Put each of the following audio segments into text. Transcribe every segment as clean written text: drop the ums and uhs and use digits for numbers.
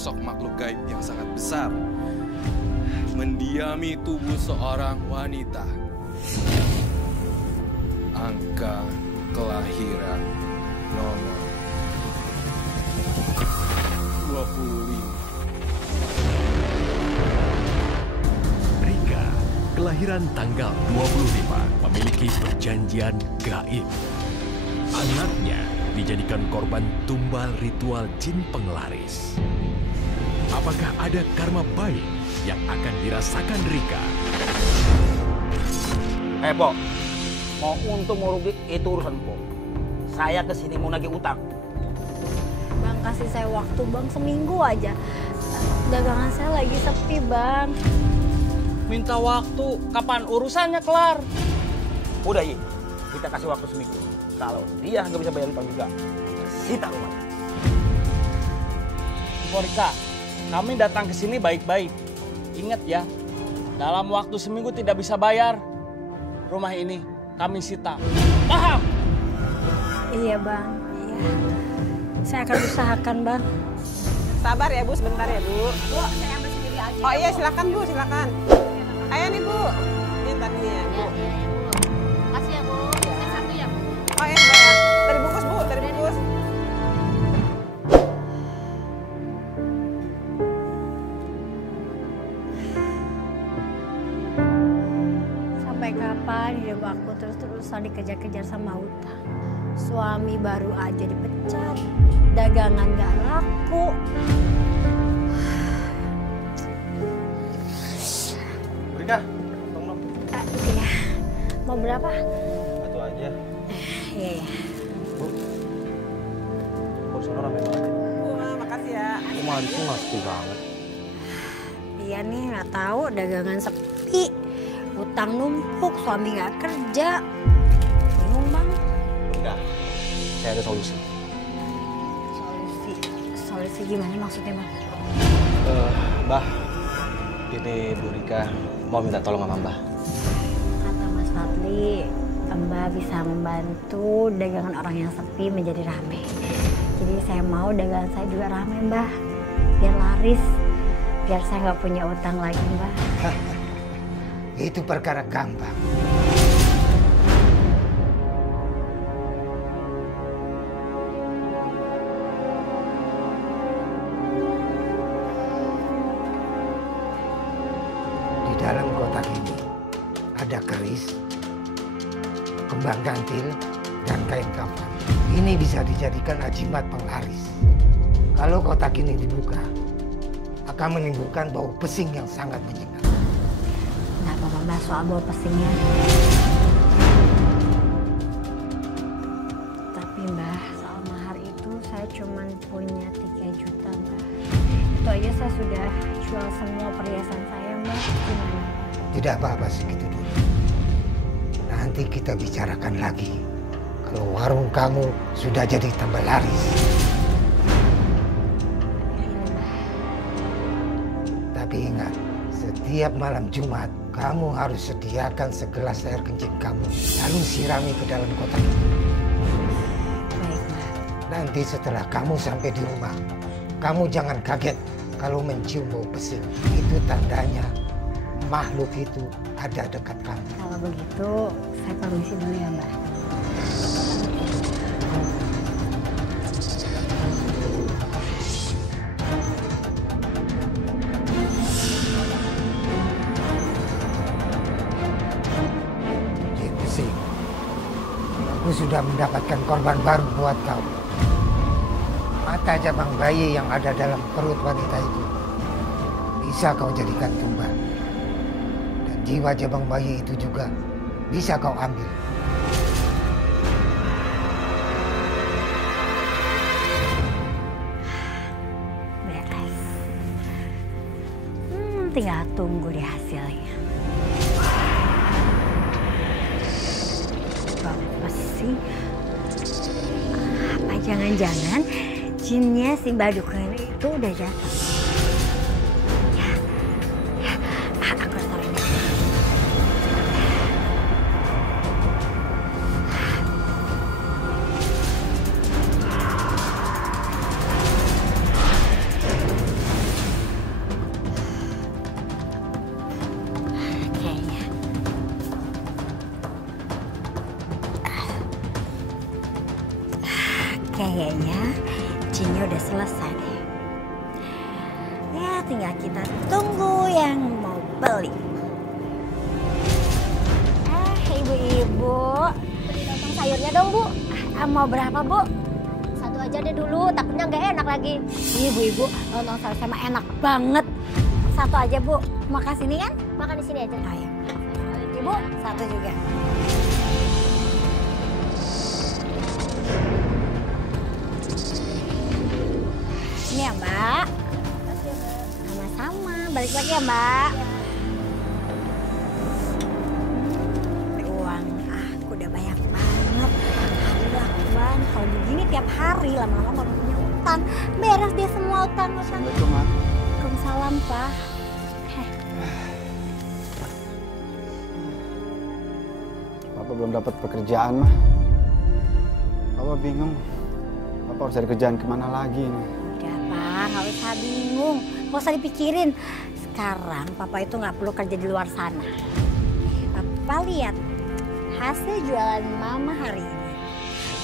sosok makhluk gaib yang sangat besar mendiami tubuh seorang wanita. Angka kelahiran nomor 25. Rika, kelahiran tanggal 25, memiliki perjanjian gaib. Anaknya dijadikan korban tumbal ritual jin penglaris. Apakah ada karma baik yang akan dirasakan Rika? Po, mau untung mau rugi itu urusan Po. Saya kesini mau nagih utang. Bang, kasih saya waktu Bang seminggu aja. Dagangan saya lagi sepi Bang. Minta waktu, kapan urusannya kelar? Udah Yi, kita kasih waktu seminggu. Kalau dia nggak bisa bayar utang juga, sita rumahnya. Rika, kami datang ke sini baik-baik. Ingat ya, dalam waktu seminggu tidak bisa bayar, rumah ini kami sita. Paham? Iya Bang, iya. Saya akan usahakan Bang. Sabar ya Bu, sebentar ya Bu. Bu, saya ambil sendiri aja. Oh iya silakan Bu, silakan. Ayo nih Bu, ini tadi ya Bu. Makasih ya Bu, saya satu ya Bu. Oh iya sebentar ya. Dari bungkus Bu, dari bungkus. Sampai kapan hidup aku terus-terusan dikejar-kejar sama utang? Suami baru aja dipecat, dagangan gak laku. Rika, tolong dong. Iya, mau berapa? Satu aja. Iya, iya. Bu, urusan rame banget ya. Bu, makasih ya. Kok malah itu nggak sepi banget? Iya nih, nggak tahu dagangan sepi, utang numpuk, suami nggak kerja. Bingung Bang. Rika, saya ada solusi. Solusi gimana maksudnya Bang? Mbah, ini Bu Rika mau minta tolong sama Mbah. Kata Mas Fadli, Mbak bisa membantu dagangan orang yang sepi menjadi ramai. Jadi saya mau dagangan saya juga ramai Mbah, biar laris, biar saya nggak punya utang lagi Mbah. Itu perkara gampang. Di dalam kotak ini ada keris, kembang gantil, dan kain kafan. Ini bisa dijadikan ajimat penglaris. Kalau kotak ini dibuka, akan menimbulkan bau pesing yang sangat menyengat. Nggak apa-apa Mbah soal bawa pesingnya. Tapi Mbah, soal mahar itu saya cuma punya 3 juta Mbah. Itu aja saya sudah jual semua perhiasan saya Mbah. Gimana? Tidak apa-apa segitu dulu. Nanti kita bicarakan lagi. Kalau warung kamu sudah jadi tambah laris. Tapi ingat, setiap malam Jumat kamu harus sediakan segelas air kencing kamu. Lalu sirami ke dalam kotak ini. Baik Mbah. Nanti setelah kamu sampai di rumah, kamu jangan kaget kalau mencium bau pesing. Itu tandanya makhluk itu ada dekat kamu. Kalau begitu, saya permisi dulu ya Mbah. Gitu sih. Aku sudah mendapatkan korban baru buat kau. Mata jabang bayi yang ada dalam perut wanita itu bisa kau jadikan tumbal. Dan jiwa jabang bayi itu juga bisa kau ambil. Beres. Tinggal tunggu deh hasilnya. Bapak sih, apa jangan-jangan jinnya si Badukan itu udah datang? Ya, aku taruh ini. Kayaknya jinnya udah selesai deh. Ya tinggal kita tunggu yang mau beli. Ibu-ibu, Beli lontong sayurnya dong, Bu. mau berapa Bu? Satu aja deh dulu, takutnya nggak enak lagi. Ibu-ibu, lontong sayur sama enak banget. Satu aja Bu. Makasih nih kan? Makan di sini aja. Oh, ya. Ibu, satu juga. Ini ya Mbak. Sama-sama. Balik lagi ya Mbak. Uang aku udah banyak banget. Alhamdulillah kalau begini tiap hari lama-lama baru punya utang. Beres dia semua utang. Assalamualaikum, Ma. Waalaikumsalam Pak. Papa belum dapat pekerjaan, mah. Papa bingung. Papa harus cari kerjaan kemana lagi nih? Udah Pak, nggak usah bingung. Nggak usah dipikirin. Sekarang Papa itu nggak perlu kerja di luar sana. Papa lihat hasil jualan Mama hari ini.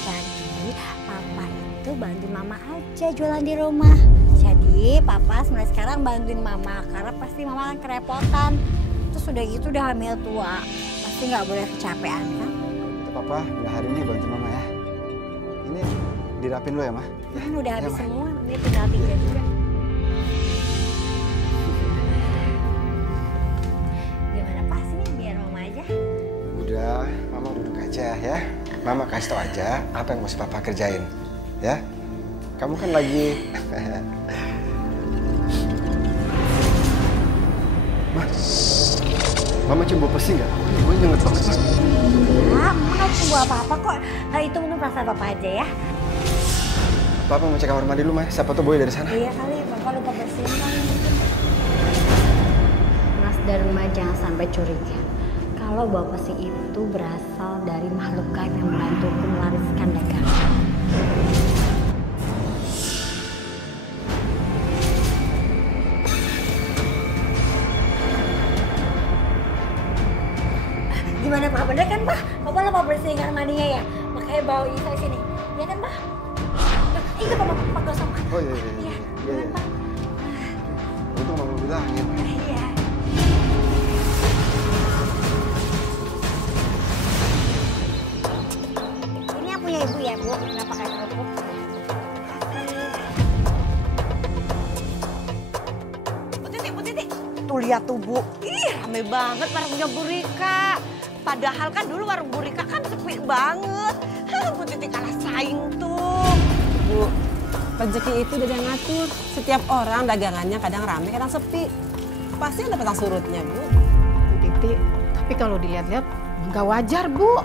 Jadi Papa itu bantuin Mama aja jualan di rumah. Jadi Papa mulai sekarang bantuin Mama. Karena pasti Mama kan kerepotan. Terus udah gitu udah hamil tua. Pasti nggak boleh kecapean kan? Itu Papa, udah hari ini bantu Mama ya. Ini dirapin dulu ya, Ma. Ya, Kan udah ya, habis Ma. semua. Ini tinggal 3 juga. Gimana pas ini biar Mama aja? Udah, Mama duduk aja ya. Mama kasih tau aja apa yang mesti Papa kerjain. Ya. Kamu kan lagi... Ma, Mama coba pasti nggak? Gue nyenget banget, Ma. Ya, Mama nggak tunggu apa-apa kok. Hal itu mungkin perasaan Papa aja ya. Papa mau cek kamar mandi dulu, Ma. Siapa tuh boy dari sana? Iya kali, Papa lupa bersihin kali mungkin. Mas dan Mbak jangan sampai curiga. Kalau bawa pesi itu berasal dari makhluk gaib yang membantuku melariskan dagangan. Gimana Pak? Bener kan Pak? Papa lupa bersihin kamar mandinya ya? Makanya bawa Isa sini. Iya kan Pak? Itu Pak gosong. Oh iya. Iya, Iya. gimana Pak? Untung Mama bilangin. Iya. Ini yang punya Ibu ya Bu? Nggak pakai kerupuk. Bu Titi. Tuh lihat tuh Bu. Ih rame banget warungnya Bu Rika. Padahal kan dulu warung Bu Rika kan sepi banget. Bu Titi kalah saing tuh. Bu, rezeki itu udah ngatur. Setiap orang dagangannya kadang rame, kadang sepi. Pasti ada petang surutnya Bu. Bu Titi, tapi kalau dilihat-lihat nggak wajar Bu.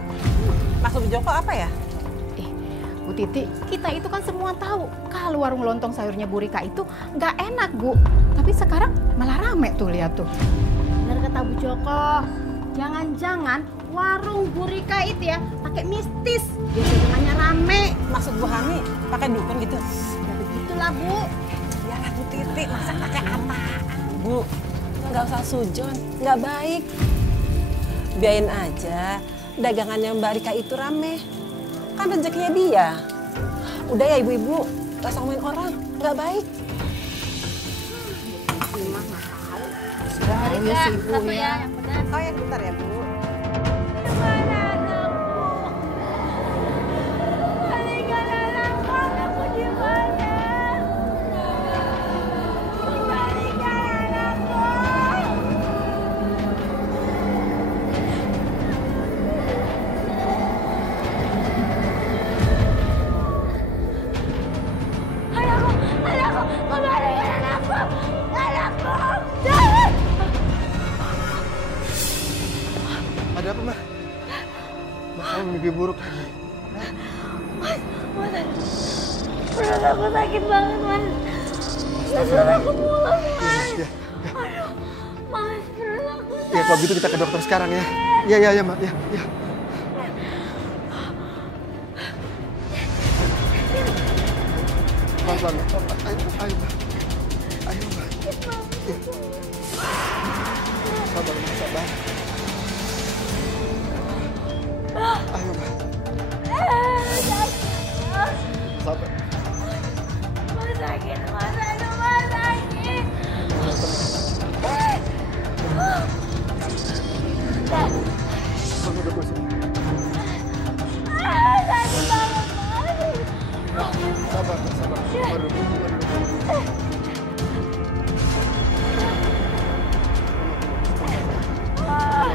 Maksud Bu Joko apa ya? Bu Titi, kita itu kan semua tahu kalau warung lontong sayurnya Bu Rika itu nggak enak Bu. Tapi sekarang malah rame tuh, lihat tuh. Benar kata Bu Joko, jangan-jangan warung Bu Rika itu ya pakai mistis. Biar dagangannya rame. Maksud Bu Hani pakai dukun gitu? Ya begitulah Bu. Yalah Bu Titi, masa pakai apa? Bu, nggak usah sujon, nggak baik. Biarin aja dagangannya Mbak Rika itu rame. Kan rezekinya dia. Udah ya ibu-ibu, gak usah ngomongin orang, nggak baik. Sudah ya si Ibu ya. Oh ya, bentar ya Bu. Ada apa, Ma? Ma, kamu mimpi buruk lagi. Perut aku sakit banget Mas. Perut aku mules Mas. Ya, Aduh, Mas perut aku sakit. ya, kalau gitu kita ke dokter sekarang ya. Iya, Ma. Ya. Pelan-pelan, Ma. Ayo, Ma. Ayo, Ma. Ya. Sabar, Ma. Sabar. Ayo, Ma. Sabar.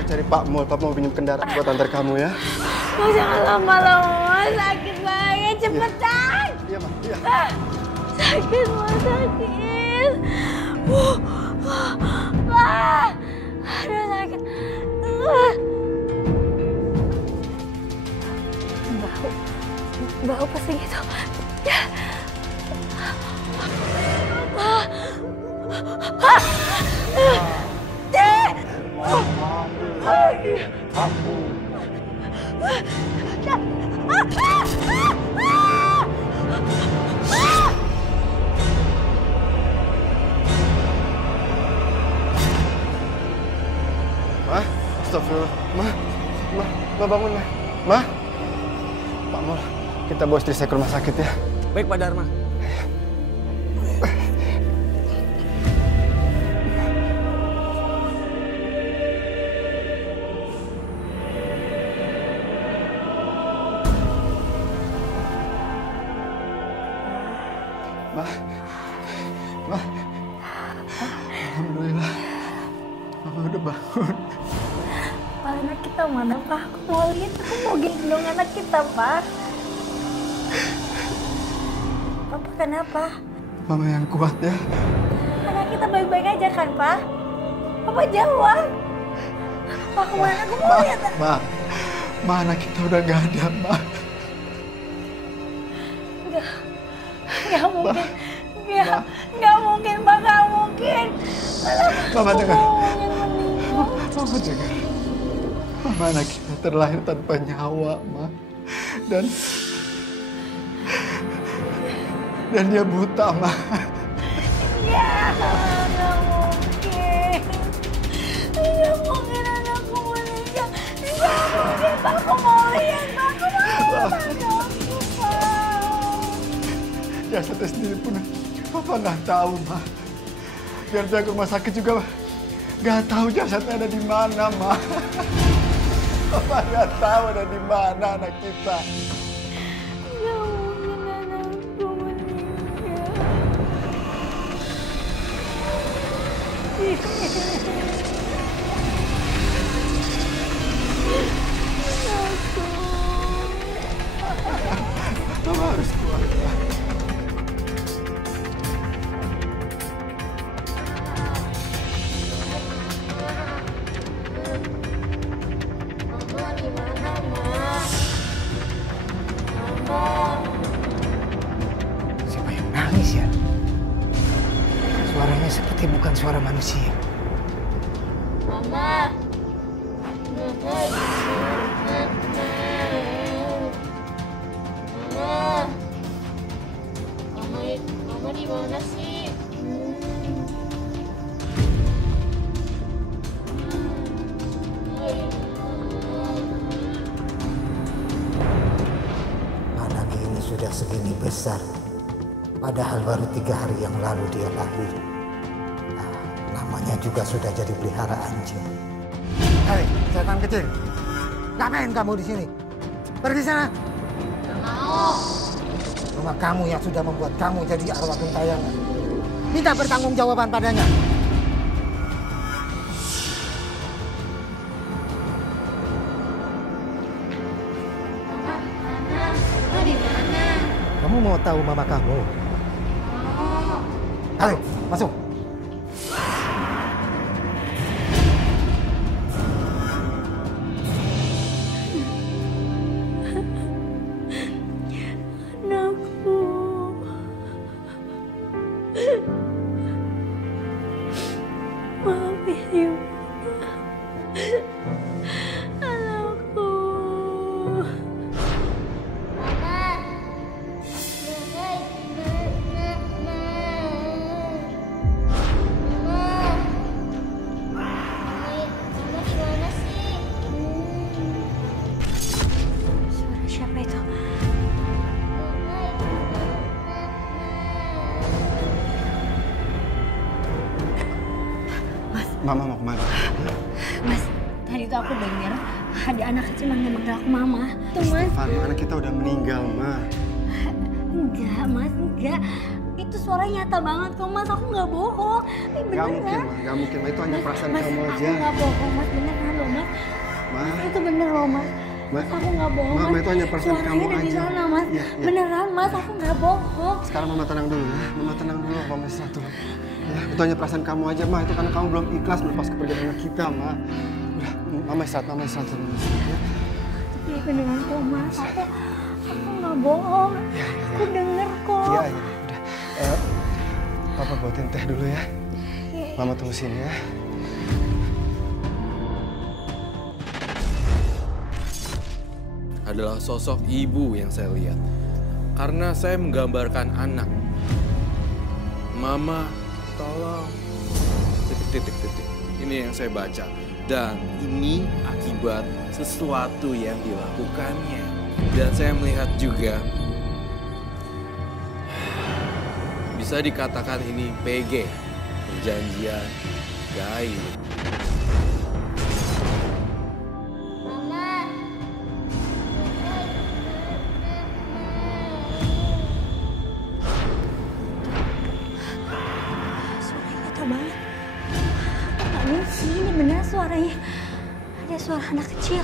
cari Pak Mul. Pak mau pinjam kendaraan buat antar kamu ya. Mas, jangan lama-lama, sakit banget, cepetan. Iya, Ma. Iya. Sakit, Mas, sakit. Wah, aduh sakit. Bau pasti gitu. Ma, astagfirullah. Ma bangun, Ma. Ma, Pak Mul, kita bawa istri saya ke rumah sakit ya. Baik, Pak Dharma. Ma, alhamdulillah, Mama udah bangun. Pak, anak kita mana, Pak? Aku mau lihat, aku mau gendong anak kita, Pak. Papa kenapa? Mama yang kuat ya. Anak kita baik-baik aja kan, Pak? Papa jawab. Pak, kemana? Aku mau lihat. Ma, anak kita udah gak ada, Ma. Nggak mungkin. Nggak mungkin, Pak. Nggak mungkin. Mama dengar. Mama dengar. Mama, anak kita terlahir tanpa nyawa, Ma. Dan dia buta, Ma. Ya, nggak mungkin. Nggak mungkin anakku meninggal. Nggak mungkin, Pak. Aku mau lihat, Pak. Aku mau lihat anakku, Pak. Jasadnya sendiri pun Papa nggak tahu, Ma. Biar saya ke rumah sakit juga nggak tahu jasadnya ada di mana, Ma. Papa nggak tahu ada di mana anak kita. Nggak mungkin anakku meninggal. Mama harus kuat, Ma. Siapa yang nangis ya? Suaranya seperti bukan suara manusia. Mama. Mama di mana sih? Anak ini sudah segini besar. Padahal baru 3 hari yang lalu dia lahir. Nah, namanya juga sudah jadi pelihara anjing. Hei, setan kecil. Ngapain kamu di sini? Pergi sana. Gak mau. Rumah kamu yang sudah membuat kamu jadi arwah gentayangan. Minta pertanggungjawaban padanya. Mama di mana? Kamu mau tahu mama kamu? Ayo, masuk. Anakku. Maafin Ibu. Anakku. Suara siapa itu? Mama mau kemana? Mas, tadi tuh aku dengar ada anak kecil manggil aku mama. Tuh, Mas. Stefan, anak kita udah meninggal, Ma. Enggak, Mas, enggak. Itu suaranya nyata banget kok Mas, aku nggak bohong. Beneran. Gak mungkin, Ma. Itu hanya perasaan Mas, kamu aja. aku nggak bohong Mas, beneran loh Mas. Ma. Itu bener loh Mas. Ma. Mas, aku nggak bohong. Ma, itu hanya perasaan suaranya kamu ada di aja. sana Mas. Ya. Beneran Mas, aku nggak bohong. Sekarang Mama tenang dulu ya. Mama tenang dulu, Mama istirahat dulu. Ya, itu hanya perasaan kamu aja, Ma. Itu karena kamu belum ikhlas melepas kepergian anak kita, Ma. Udah, Mama istirahat dulu, ya. Tapi beneran kok Mas, aku nggak bohong. Aku denger kok. Iya, udah. Papa buatin teh dulu ya. Mama tunggu sini ya. Adalah sosok ibu yang saya lihat. Karena saya menggambarkan anak. Mama, tolong. Titik. Ini yang saya baca. Dan ini akibat sesuatu yang dilakukannya. Dan saya melihat juga, bisa dikatakan ini PG, perjanjian gaib. Suaranya nyata banget. Nggak mungkin, ini bener suaranya. Ada suara anak kecil.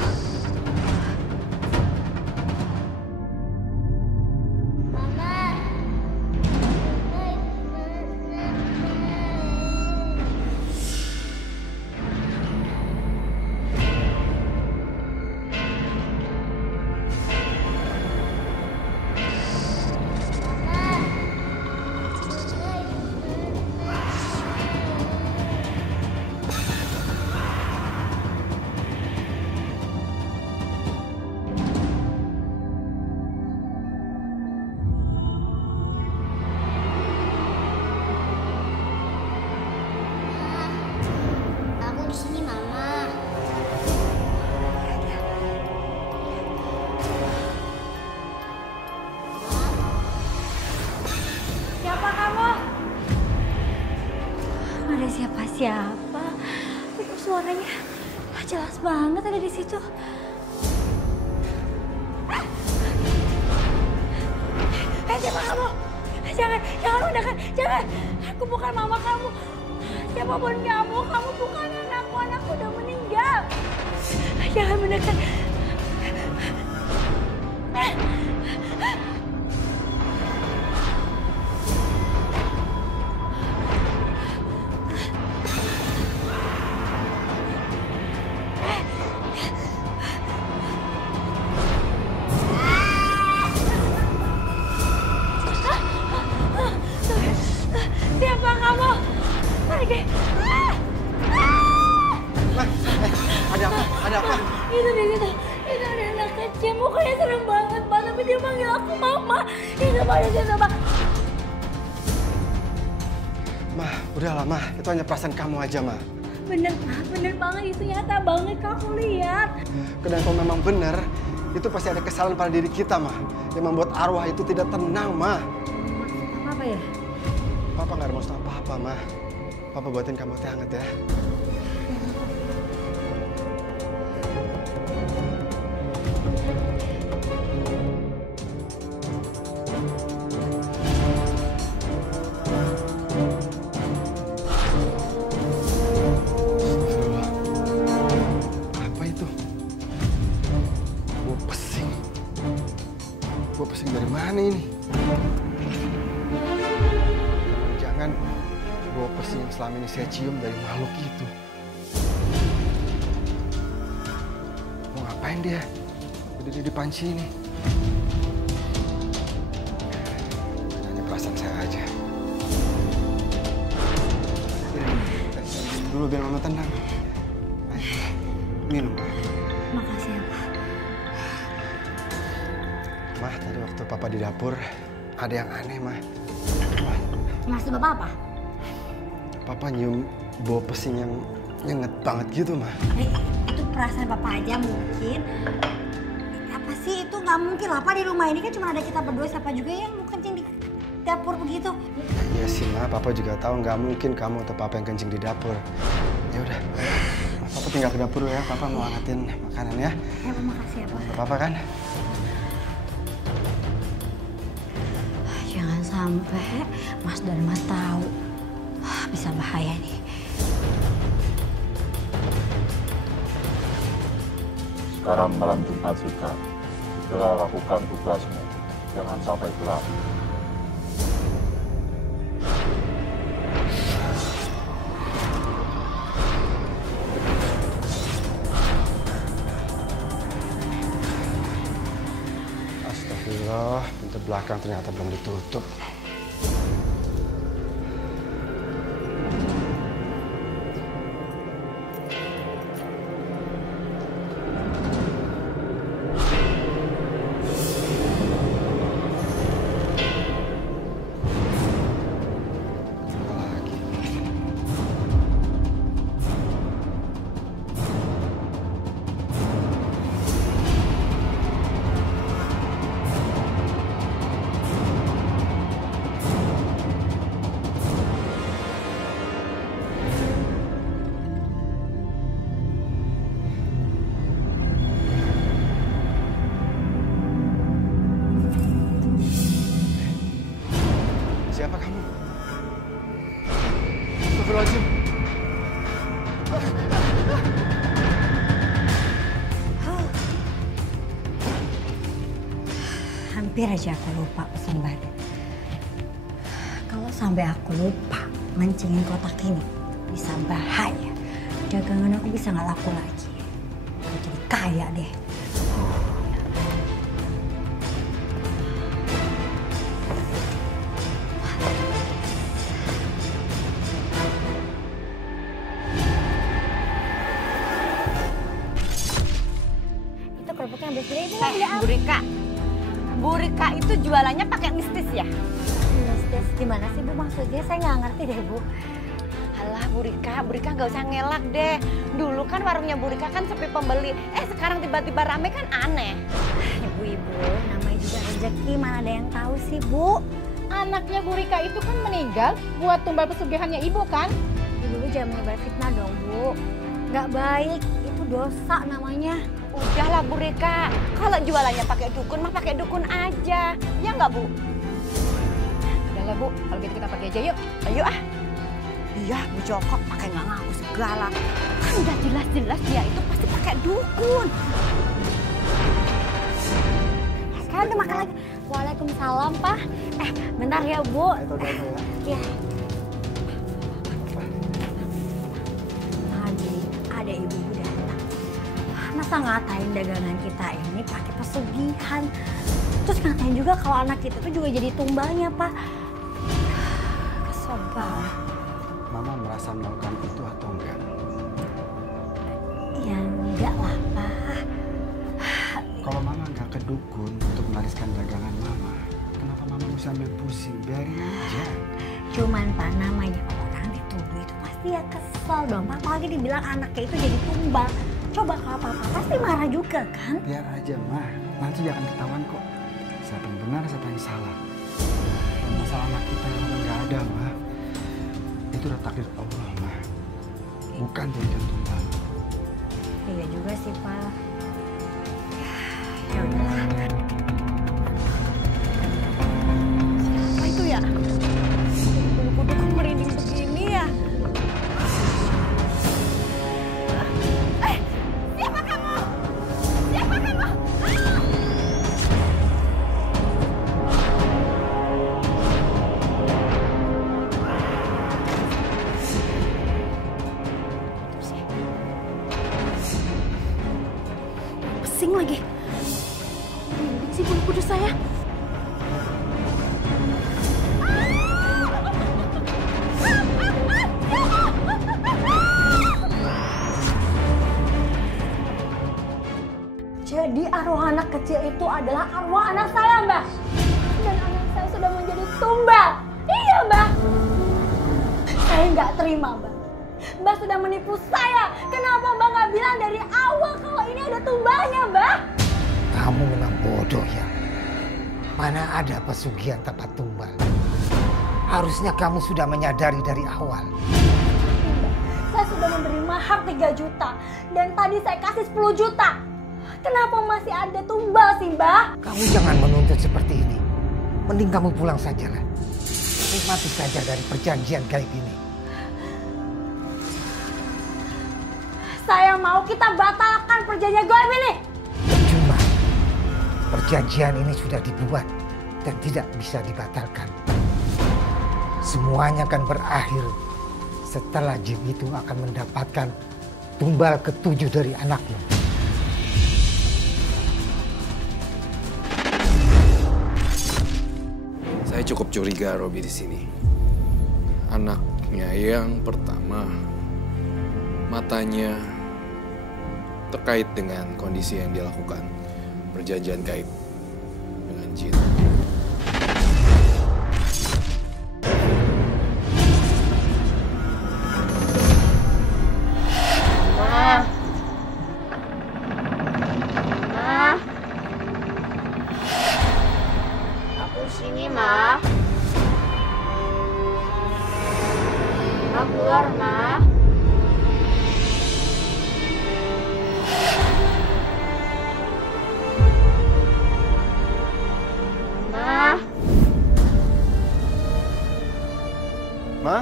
Aku di sini, Mama. Siapa kamu? Ada siapa-siapa. Tapi suaranya jelas banget ada di situ. Siapa kamu? Jangan mendekat, jangan. Aku bukan mama kamu. Siapapun kamu bukan anakku udah meninggal. Jangan mendekat. Siapa kamu? Pergi. Ada apa? Itu ada anak kecil, mukanya serem banget, Pak. Tapi dia manggil aku mama. Itu Pak, itu Pak. Ma, udahlah, Ma. Itu hanya perasaan kamu aja, Ma. Bener, Pak. Bener banget. Itu nyata banget. Aku lihat. Dan kalau memang benar, itu pasti ada kesalahan pada diri kita, Ma. Yang membuat arwah itu tidak tenang, Ma. Maksud apa ya? Papa nggak ada maksud apa-apa, Ma. Papa buatin kamu teh hangat ya. Apa itu? Bau pesing. Bau pesing dari mana ini? Jangan bau pesing yang selama ini saya cium dari makhluk itu. Mau ngapain dia? Berdiri di panci ini. Hanya perasaan saya aja. Dulu biar mama tenang. Ayo, minum. Makasih ya, Pak. Mah, tadi waktu papa di dapur ada yang aneh, Mah. Maksud Bapak apa? Papa nyium bau pesing yang nyenget banget gitu, Mah. Itu perasaan Bapak aja mungkin. Apa sih itu nggak mungkin lah, Pak. Di rumah ini kan cuma ada kita berdua, siapa juga yang mau kencing di dapur begitu. Iya sih, Ma. Papa juga tahu nggak mungkin kamu atau papa yang kencing di dapur. Ya udah, papa tinggal ke dapur ya. Papa mau angetin makanan ya. Ya, makasih ya, Pak. Papa kan? Jangan sampai Mas Dharma tahu, bisa bahaya nih. Sekarang malam Jumat juga, segera lakukan tugasmu. Jangan sampai gelap. Astagfirullah, pintu belakang ternyata belum ditutup. Siapa kamu? Astagfirullahaladzim. Hampir aja aku lupa pesan badan. Kalau sampai aku lupa mancingin kotak ini, bisa bahaya. Dagangan aku bisa nggak laku lagi. Aku jadi kaya deh. Bu Rika itu jualannya pakai mistis ya? Mistis gimana sih Bu maksudnya? Saya nggak ngerti deh Bu. Alah Bu Rika nggak usah ngelak deh. Dulu kan warungnya Bu Rika kan sepi pembeli. Sekarang tiba-tiba rame kan aneh. Ibu-ibu, namanya juga rezeki, mana ada yang tahu sih Bu? Anaknya Bu Rika itu kan meninggal buat tumbal pesugihannya Ibu kan? Ibu jangan menyebar fitnah dong Bu. Nggak baik, itu dosa namanya. Udahlah Bu Rika, kalau jualannya pakai dukun mah pakai dukun aja, ya nggak Bu? Udahlah Bu, kalau gitu kita pergi aja yuk. Ayo ah. Iya Bu Joko pakai nggak ngaku segala. Kan udah jelas-jelas dia itu pasti pakai dukun. Sekarang udah makan lagi. Waalaikumsalam Pak. Bentar ya Bu. Iya. Tadi ada ibu-ibu datang. Masa ngatain dagangan kita ini pakai pesugihan. Terus ngatain juga kalau anak kita tuh juga jadi tumbalnya Pak. Kesel banget. Mama merasa melakukan itu atau enggak? Ya enggak lah Pak. Kalau Mama nggak ke dukun untuk mewariskan dagangan Mama, kenapa Mama mesti ambil pusing? Biarin aja. Cuman Pak, namanya orang dituduh itu pasti ya kesel dong Pak. Apalagi dibilang anaknya itu jadi tumbal. Coba kalau Papa pasti marah juga kan? Biar aja Mah, nanti dia akan ketahuan kok. Siapa yang benar, siapa yang salah. Dan masalah anak kita yang udah nggak ada Mah, itu udah takdir Allah Mah. Bukan jadikan tumbal. Iya juga sih Pak. Ya udahlah. Apa itu ya? Bulu-bulu kok merinding begini ya? Siapa kamu? Siapa kamu? Pusing lagi. Si bulu kudus saya. Jadi arwah anak kecil itu adalah arwah anak saya Mbak. Dan anak saya sudah menjadi tumbal. Iya Mbak. Saya nggak terima Mbak. Mbak sudah menipu saya. Kenapa Mbak nggak bilang dari awal kalau ini ada tumbalnya Mbak? Kamu memang bodoh ya. Mana ada pesugihan tempat tumbal. Harusnya kamu sudah menyadari dari awal. Saya sudah memberi mahar 3 juta. Dan tadi saya kasih 10 juta. Kenapa masih ada tumbal sih Mbak? Kamu jangan menuntut seperti ini. Mending kamu pulang saja lah. mati saja dari perjanjian gaib ini. Saya mau kita batalkan perjanjian gaib ini. Percuma. Perjanjian ini sudah dibuat dan tidak bisa dibatalkan. Semuanya akan berakhir setelah jin itu akan mendapatkan tumbal ke-7 dari anaknya. Saya cukup curiga Robi di sini. Anaknya yang pertama, matanya terkait dengan kondisi yang dilakukan perjanjian gaib dengan jin. Sini, Ma. Ma, keluar, Ma. Ma. Ma?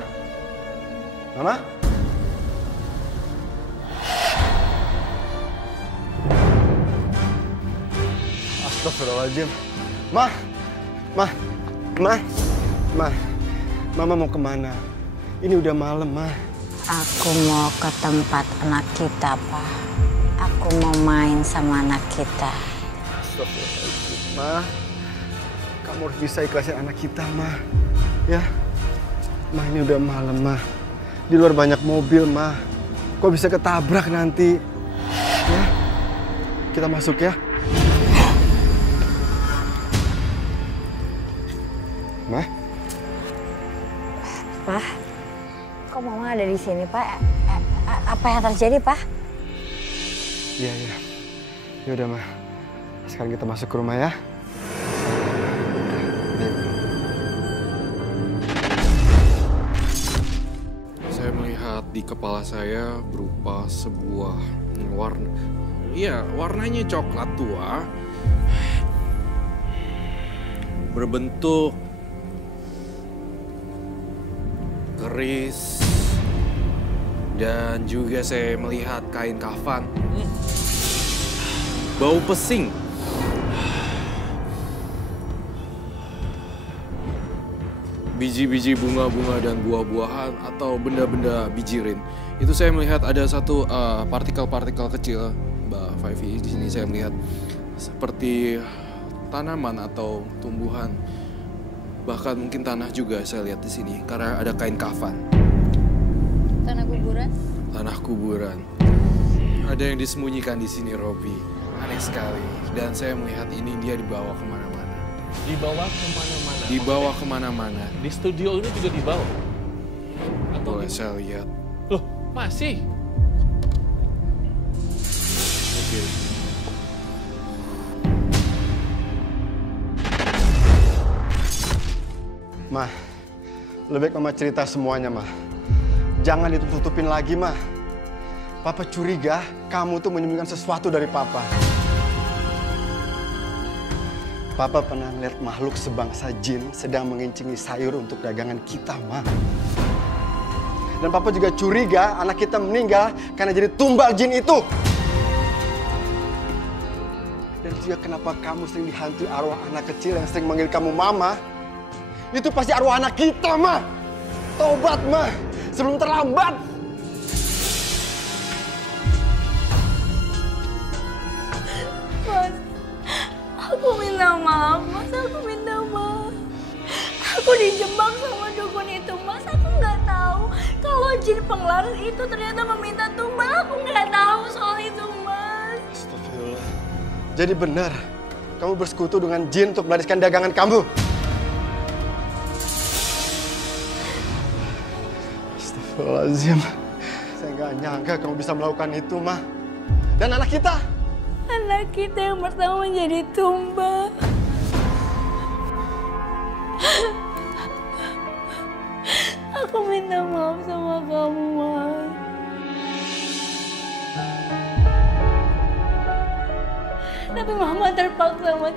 Mama? Astagfirullahaladzim. Ma! Mama mau kemana? Ini udah malam, Ma. Aku mau ke tempat anak kita, Pak. Aku mau main sama anak kita. Astagfirullahaladzim, Ma. Kamu harus bisa ikhlasin anak kita, Ma. Ya? Ma, ini udah malam, Ma. Di luar banyak mobil, Ma. Kok bisa ketabrak nanti? Ya? Kita masuk ya. Ma? Pak, kok Mama ada di sini, Pak? Apa yang terjadi, Pak? Iya. Ya udah, Ma. Sekarang kita masuk ke rumah ya. Saya melihat di kepala saya berupa sebuah warna. Iya, warnanya coklat tua. Berbentuk keris, dan juga saya melihat kain kafan. Bau pesing. Biji-biji bunga-bunga dan buah-buahan atau benda-benda bijirin. Itu saya melihat ada satu partikel-partikel kecil, Mbak Faifi. Di sini saya melihat seperti tanaman atau tumbuhan. Bahkan mungkin tanah juga saya lihat di sini karena ada kain kafan. Tanah kuburan? Tanah kuburan. Ada yang disembunyikan di sini, Robi. Aneh sekali. Dan saya melihat ini dia dibawa kemana-mana. Dibawa kemana-mana? Dibawa kemana-mana. Di studio ini juga dibawa? Atau boleh saya lihat? Loh, masih? Oke. Ma, lebih baik Mama cerita semuanya, Ma. Jangan ditutup-tutupin lagi, Ma. Papa curiga kamu tuh menyembunyikan sesuatu dari Papa. Papa pernah lihat makhluk sebangsa jin sedang mengincingi sayur untuk dagangan kita, Ma. Dan Papa juga curiga anak kita meninggal karena jadi tumbal jin itu. Dan juga kenapa kamu sering dihantui arwah anak kecil yang sering manggil kamu Mama. Itu pasti arwah anak kita, Ma. Tobat, Ma. Sebelum terlambat. Mas, aku minta maaf, Mas. Aku minta maaf. Aku dijebak sama dukun itu, Mas. Aku nggak tahu kalau jin penglaris itu ternyata meminta tumbal. Aku nggak tahu soal itu, Mas. Astagfirullah. Jadi benar, kamu bersekutu dengan jin untuk melariskan dagangan kamu. Astagfirullahaladzim. Saya nggak nyangka kamu bisa melakukan itu, Ma. Dan anak kita? Anak kita yang pertama menjadi tumbal. Aku minta maaf sama kamu, Mas. Tapi Mama terpaksa, Mas.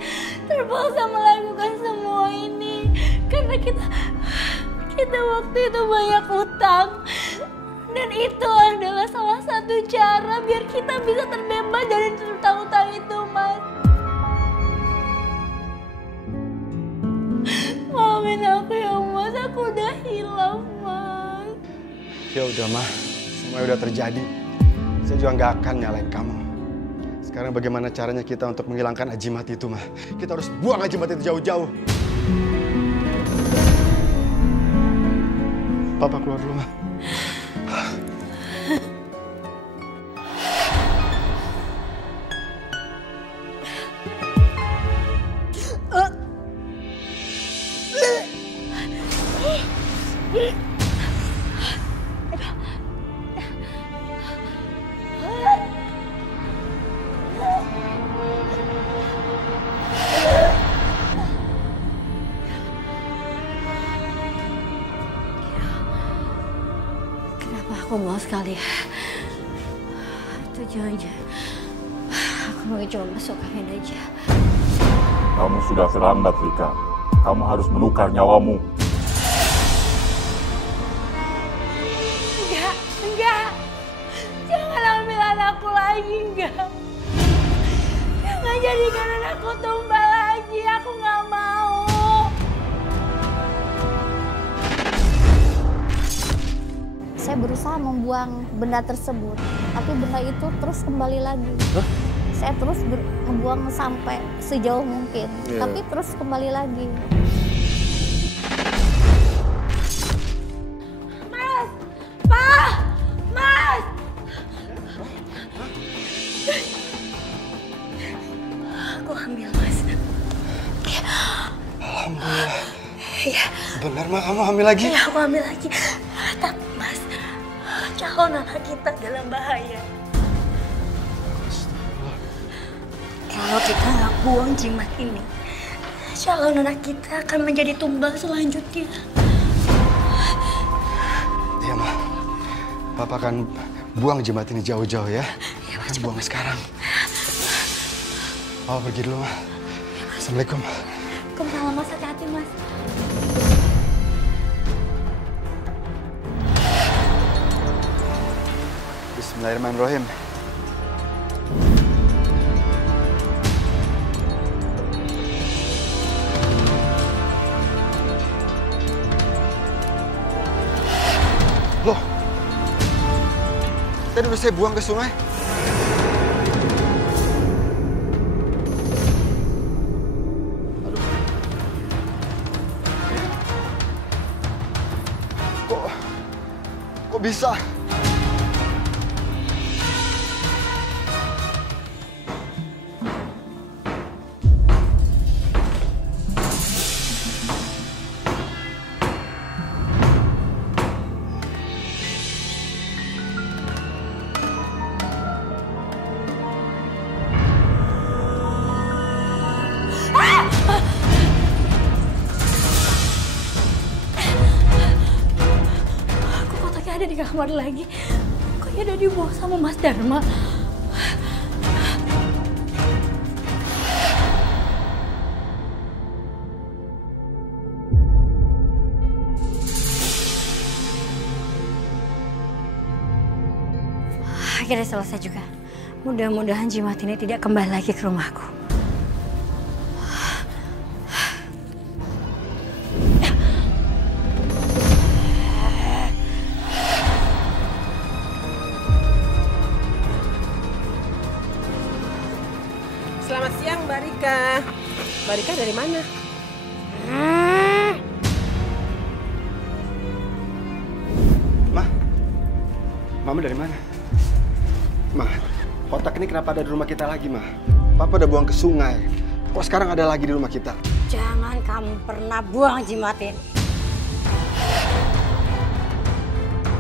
Terpaksa melakukan semua ini. Karena Kita waktu itu banyak utang. Dan itu adalah salah satu cara biar kita bisa terbebas dari utang-utang itu, Mas. Maafin aku ya, Mas. Aku udah hilang, Mas. Ya udah, Mah. Semuanya udah terjadi. Saya juga nggak akan nyalain kamu. Sekarang bagaimana caranya kita untuk menghilangkan ajimat itu, Mah? Kita harus buang ajimat itu jauh-jauh. Papa keluar dulu, Mah. Aku mau sekali. Itu jangan-jangan aku mau coba masuk angin aja. Kamu sudah terlambat, Rika. Kamu harus menukar nyawamu. Enggak. Jangan ambil anakku lagi, enggak. Jangan jadikan anakku tumbal lagi. Aku nggak mau. Saya berusaha membuang benda tersebut, tapi benda itu terus kembali lagi. Saya terus membuang sampai sejauh mungkin, tapi terus kembali lagi. Mas! Pak! Mas! Aku hamil, Mas. Alhamdulillah. Iya. Benar, Mah, kamu hamil lagi? Iya, aku hamil lagi. Tapi, Mas, calon anak kita dalam bahaya. Kalau kita nggak buang jimat ini, calon anak kita akan menjadi tumbal selanjutnya. Iya, Mah. Papa akan buang jimat ini jauh-jauh ya. Iya, Mas. Buang sekarang. Papa pergi dulu, Mah. Assalamualaikum. Waalaikumsalam, Mas. Hati-hati, Mas. Bismillahirrahmanirrahim. Loh, tadi udah saya buang ke sungai. Aduh. Kok bisa? Ada di kamar lagi. Kok ada dibuang sama Mas Dharma? Akhirnya selesai juga. Mudah-mudahan jimat ini tidak kembali lagi ke rumahku. Selamat siang, Mbak Rika. Mbak Rika dari mana? Mama dari mana? Ma, kotak ini kenapa ada di rumah kita lagi, Ma? Papa udah buang ke sungai. Kok sekarang ada lagi di rumah kita? Jangan kamu pernah buang jimat ini.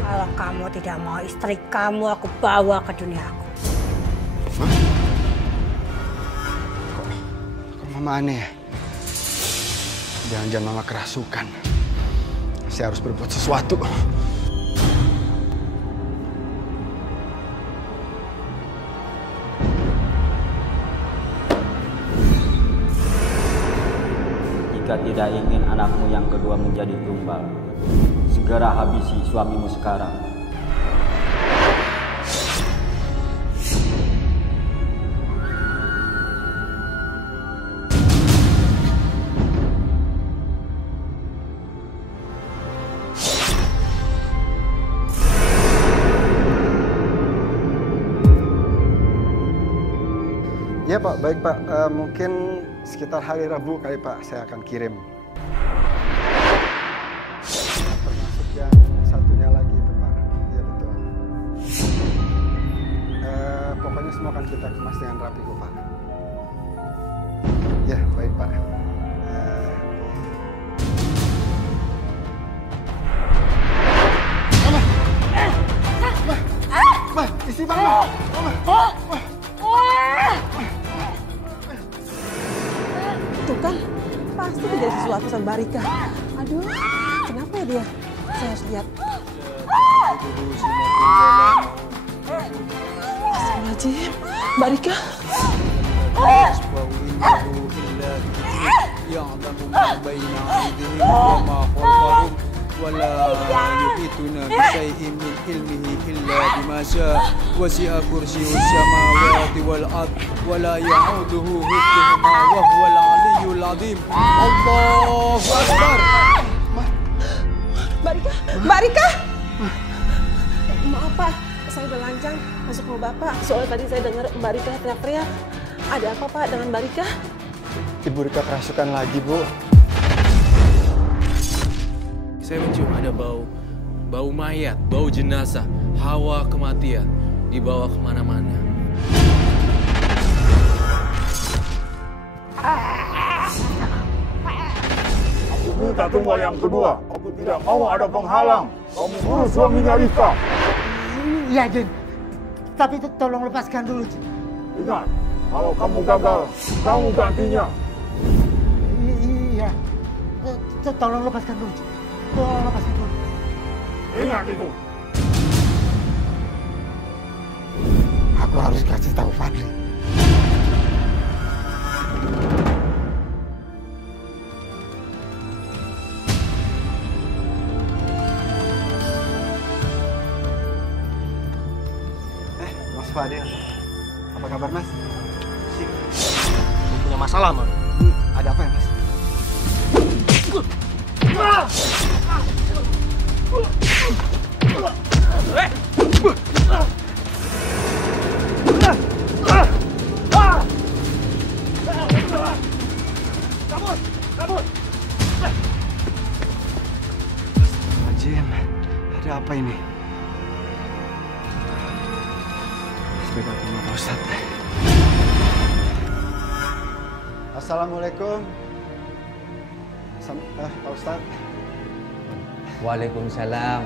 Kalau kamu tidak mau istri kamu, aku bawa ke dunia aku. Ma? Kok Mama aneh ya? Jangan-jangan Mama kerasukan. Saya harus berbuat sesuatu. Jika tidak ingin anakmu yang kedua menjadi tumbal. Segera habisi suamimu sekarang. Ya Pak, baik Pak. Mungkin sekitar hari Rabu kali Pak, saya akan kirim. Termasuk yang satunya lagi itu Pak. Iya betul. Pokoknya semua akan kita kemas dengan rapi kok Pak. Ya baik Pak. Mah, isi Bang. Tuh kan, pasti terjadi sesuatu sama Mbak Rika. Aduh, kenapa ya dia? Saya harus lihat. Astagfirullahaladzim, Mbak Rika. ولا يحيطون بشيء من علمه إلا بما شاء وسع كرسيه السماوات والأرض ولا يعوده حفظهما وهو العلي العظيم الله أكبر. Mbak Rika! Maaf Pak, saya udah lancang masuk rumah Bapak. Soalnya tadi saya dengar Mbak Rika teriak-teriak. Ada apa Pak dengan Mbak Rika? Ibu Rika kerasukan lagi Bu. Saya mencium ada bau mayat, bau jenazah, hawa kematian dibawa kemana-mana. Aku minta tumbal yang kedua. Aku tidak mau ada penghalang. Kamu bunuh suaminya Rika. Iya Jin, tapi tolong lepaskan dulu Jin. Ingat, kalau kamu gagal, kamu gantinya. Iya, tolong lepaskan dulu Jin. Tolong lepaskan dulu. Ingat itu. Aku harus kasih tahu Fadli. Mas Fadil, apa kabar Mas? Sik, punya masalah Mas. Ada apa ya Mas? Kabur! Jim, ada apa ini? Sepeda rumah Pak Ustadz. Assalamualaikum. Pak Ustadz. Waalaikumsalam.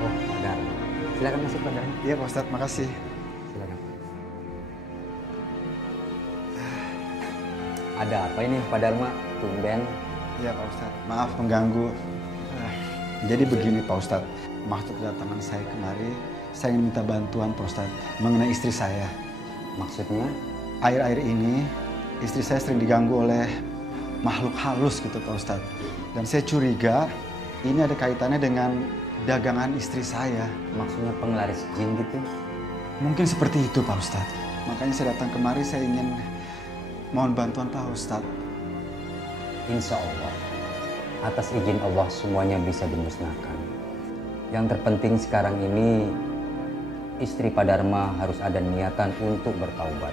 Oh, Pak Dharma. Silakan masuk Pak Dharma. Iya Pak Ustadz, makasih. Silakan. Ada apa ini Pak Dharma? Tumben. Iya Pak Ustadz, maaf mengganggu. Jadi begini Pak Ustadz, maksud kedatangan saya kemari, saya ingin minta bantuan Pak Ustadz mengenai istri saya. Maksudnya? Akhir-akhir ini istri saya sering diganggu oleh makhluk halus gitu Pak Ustadz. Dan saya curiga ini ada kaitannya dengan dagangan istri saya. Maksudnya penglaris jin gitu? Mungkin seperti itu Pak Ustadz. Makanya saya datang kemari, saya ingin mohon bantuan Pak Ustadz. Insya Allah, atas izin Allah semuanya bisa dimusnahkan. Yang terpenting sekarang ini, istri Pak Dharma harus ada niatan untuk bertaubat.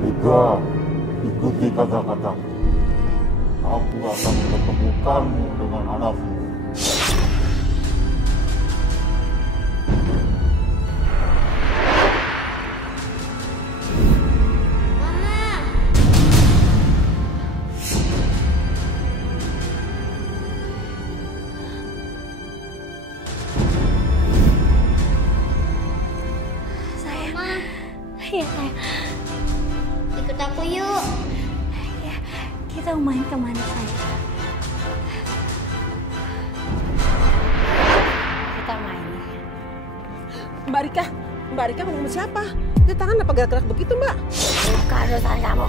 Rika, ikuti kata-kataku. Aku akan mempertemukanmu dengan anakmu. Iya sayang. Ikut aku yuk. Ya, kita mau main kemana sayang? Mbak Rika mau sama siapa? Di tangan apa gerak-gerak begitu, Mbak? Bukan urusan kamu.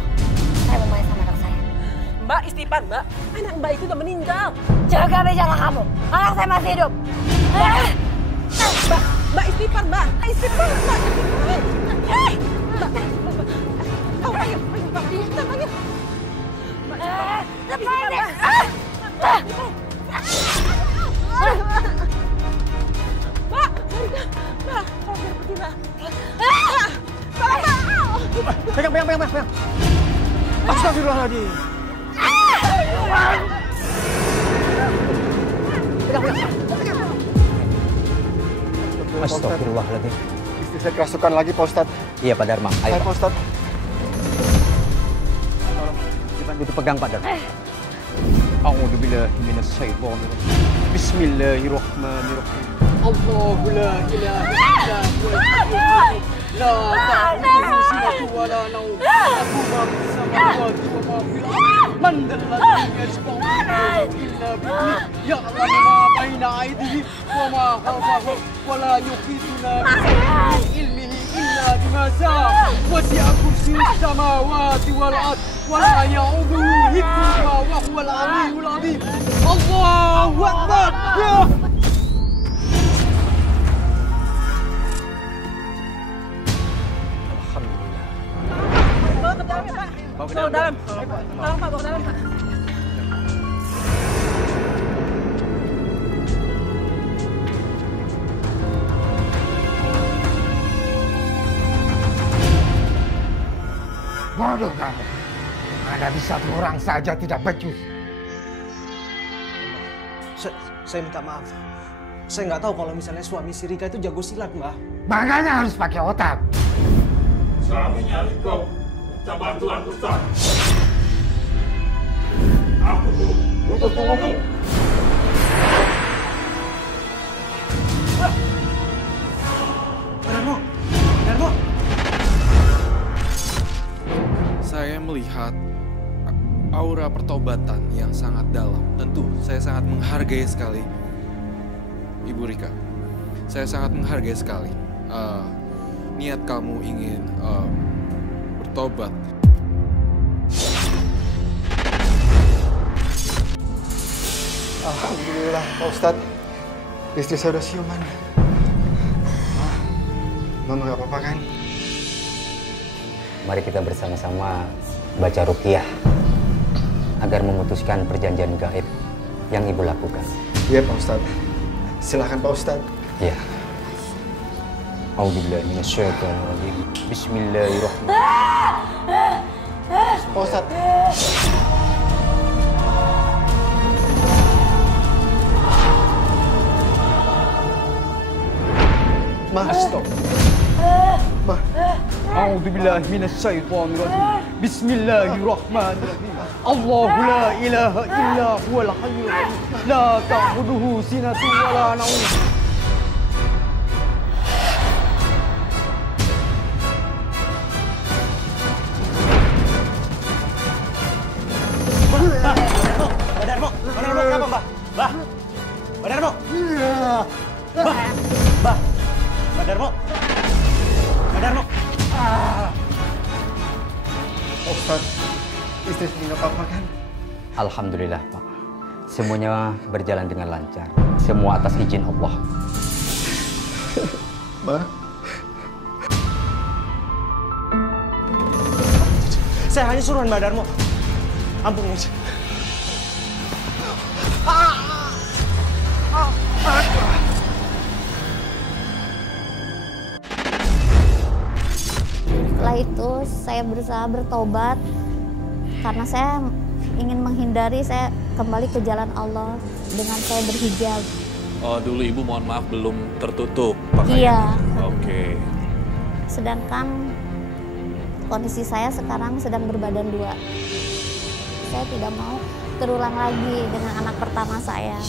Saya mau main sama anak saya. Mbak, istighfar, Mbak. Anak Mbak itu udah meninggal. Jaga bicara kamu. Anak saya masih hidup. Mbak istighfar, Mbak. Istighfar, Mbak. Mbak. Oh, ayo, Mbak. Kita ayo. Mbak, istighfar, Mbak. Mbak, Mbak, kalau biar pergi, Mbak. Pegang. Astagfirullahaladzim. Astagfirullahaladzim. Istri saya kerasukan lagi, Pak Ustadz. Iya, Pak Dharma. Ayo, Pak Ustadz. Itu pegang, Pak Dharma. A'udzubillahi minasyaitonirrajim. Bismillahirrahmanirrahim. Allahu la ilaha illa huwa la ta'khudhuhu sinatun wa la nawm. Lahu ma fis samawati wa ma fil ardi. Man dhal ladzi yashfa'u 'indahu illa bi'idhnihi. Ya'lamu ma baina aydihim wa ma khalfahum wa la yuhituna bi ilmihi illa bima sha'a. Wasi'a kursiyyuhu samawati wal ardi wa la ya'uduhu hifdhuhuma wa huwal 'aliyyul 'azim. Allahu akbar. Bawa ke dalam, Pak. Tolong, Pak, bawa ke dalam, Pak. Bodoh kamu. Hadapi satu orang saja tidak becus. Saya minta maaf. Saya nggak tahu kalau misalnya suami si Rika itu jago silat, Mbak. Makanya harus pakai otak. Suaminya kau minta bantuan Ustaz. Aku butuh tolongmu. Darmo. Saya melihat aura pertobatan yang sangat dalam. Tentu saya sangat menghargai sekali Ibu Rika. Saya sangat menghargai sekali niat kamu ingin bertobat. Alhamdulillah, Pak Ustadz. Istri saya udah siuman. Mama nggak apa-apa kan? Mari kita bersama-sama baca ruqyah agar memutuskan perjanjian gaib yang Ibu lakukan. Iya, Pak Ustadz. Silakan, Pak Ustadz. Iya. A'udzubillahi minasyaitonirrajim. Bismillahirrahmanirrahim. Pak Ustadz. Stop. A'udzubillahi minasyaitonirrajim. Bismillahirrahmanirrahim. Allahu la ilaha illa huwal hayyul qayyum. La ta'khudhuhu sinatun wa la nawm. Badarmo, kenapa, Mbak? Badarmo. Badarmo. Ustadz, istri saya nggak apa-apa kan? Alhamdulillah, Pak. Semuanya berjalan dengan lancar. Semua atas izin Allah. Ma. Saya hanya suruhan Mbak Darmo. Ampun, Mas. Setelah itu saya berusaha bertobat karena saya ingin menghindari saya kembali ke jalan Allah dengan saya berhijab. Oh, dulu Ibu mohon maaf belum tertutup pakaian. Iya. Oke. Sedangkan kondisi saya sekarang sedang berbadan dua. Saya tidak mau terulang lagi dengan anak pertama saya.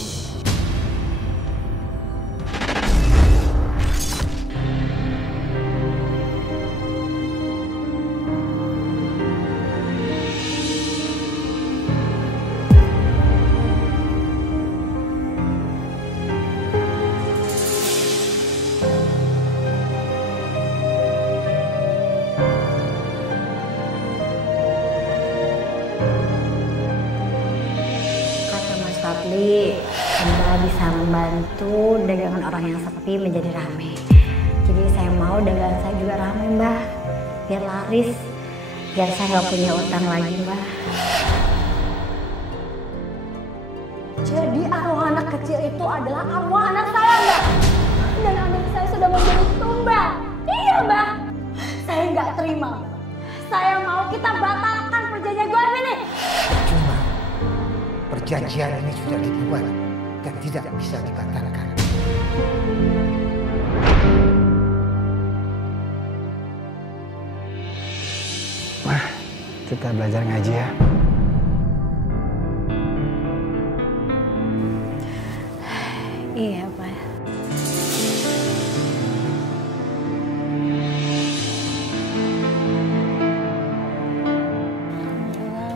bisa membantu dagangan orang yang sepi menjadi ramai. Jadi saya mau dagangan saya juga ramai, Mbah. Biar laris, biar saya nggak punya utang lagi, Mbah. Jadi arwah anak kecil itu adalah arwah anak saya, Mbak. Dan anak saya sudah menjadi tumbal. Iya, Mbak. Saya nggak terima. Saya mau kita batalkan perjanjian goib ini. Cuma perjanjian ini sudah dibuat dan tidak bisa dibatalkan. Mah, kita belajar ngaji ya. Iya, Pak.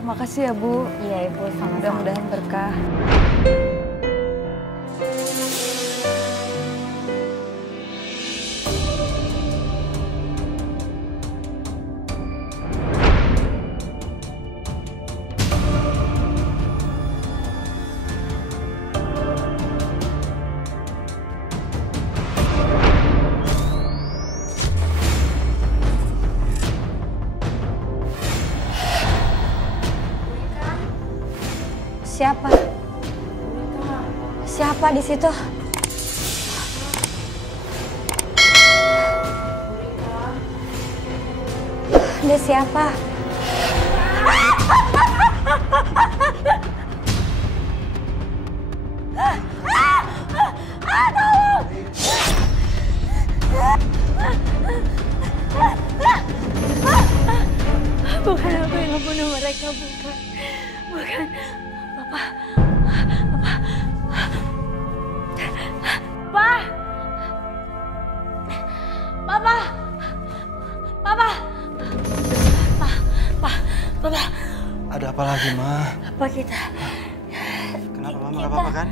Makasih ya, Bu. Iya, Ibu. Sama-sama. Mudah-mudahan berkah. Siapa? Siapa di situ? Ada siapa? Bukan aku yang membunuh mereka, bukan. Bukan. Papa. Papa. Papa. Papa. Papa. Ada apa lagi, Ma? Apa kita? Kenapa, Mama? Gak apa-apa kan?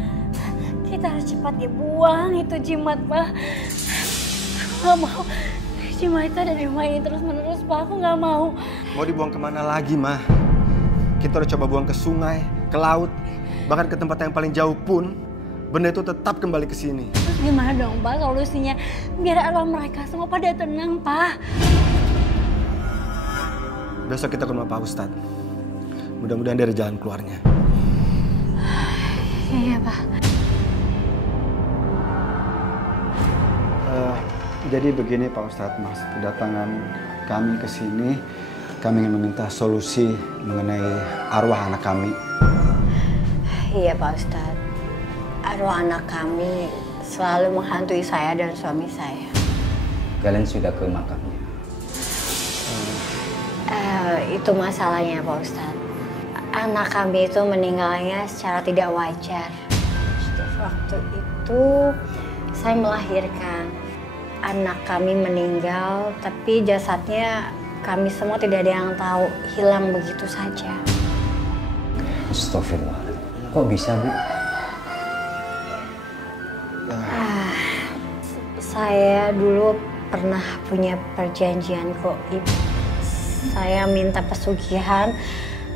Kita harus cepat dibuang itu jimat, Pak. Aku nggak mau. Jimat itu ada di rumah ini terus-menerus, Pak. Aku nggak mau. Mau dibuang kemana lagi, Ma? Kita udah coba buang ke sungai, ke laut, bahkan ke tempat yang paling jauh pun, benda itu tetap kembali ke sini. Terus gimana dong, Pak, solusinya? Biar arwah mereka semua pada tenang, Pak. Besok kita ke rumah Pak Ustadz. Mudah-mudahan dia ada jalan keluarnya. Iya, Pak. Jadi begini Pak Ustadz, Mas, kedatangan kami ke sini, kami ingin meminta solusi mengenai arwah anak kami. Iya, Pak Ustadz. Arwah anak kami selalu menghantui saya dan suami saya. Kalian sudah ke makamnya? Itu masalahnya, Pak Ustadz. Anak kami itu meninggalnya secara tidak wajar. Waktu itu saya melahirkan. Anak kami meninggal, tapi jasadnya kami semua tidak ada yang tahu, hilang begitu saja. Astagfirullah. Kok bisa, Bu? Saya dulu pernah punya perjanjian kok, Ibu. Saya minta pesugihan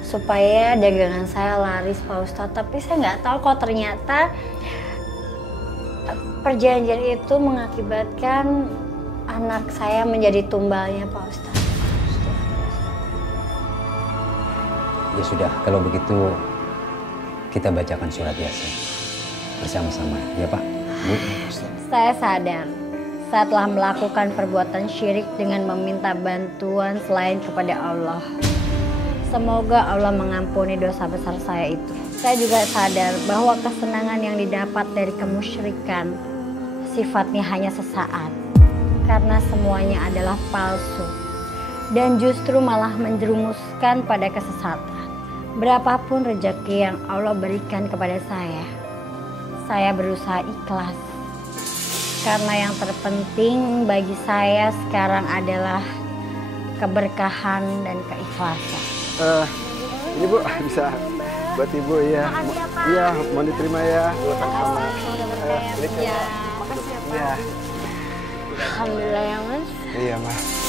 supaya dagangan saya laris, Pak Ustadz. Tapi saya nggak tahu kok ternyata perjanjian itu mengakibatkan anak saya menjadi tumbalnya, Pak Ustadz. Ya sudah, kalau begitu kita bacakan surat Yasin bersama-sama, ya Pak, Bu. Saya sadar saya telah melakukan perbuatan syirik dengan meminta bantuan selain kepada Allah. Semoga Allah mengampuni dosa besar saya itu. Saya juga sadar bahwa kesenangan yang didapat dari kemusyrikan sifatnya hanya sesaat, karena semuanya adalah palsu dan justru malah menjerumuskan pada kesesatan. Berapapun rezeki yang Allah berikan kepada saya berusaha ikhlas. Karena yang terpenting bagi saya sekarang adalah keberkahan dan keikhlasan. Ini Bu, bisa buat Ibu ya. Iya, mau diterima ya. Alhamdulillah ya, Mas. Iya, Mas.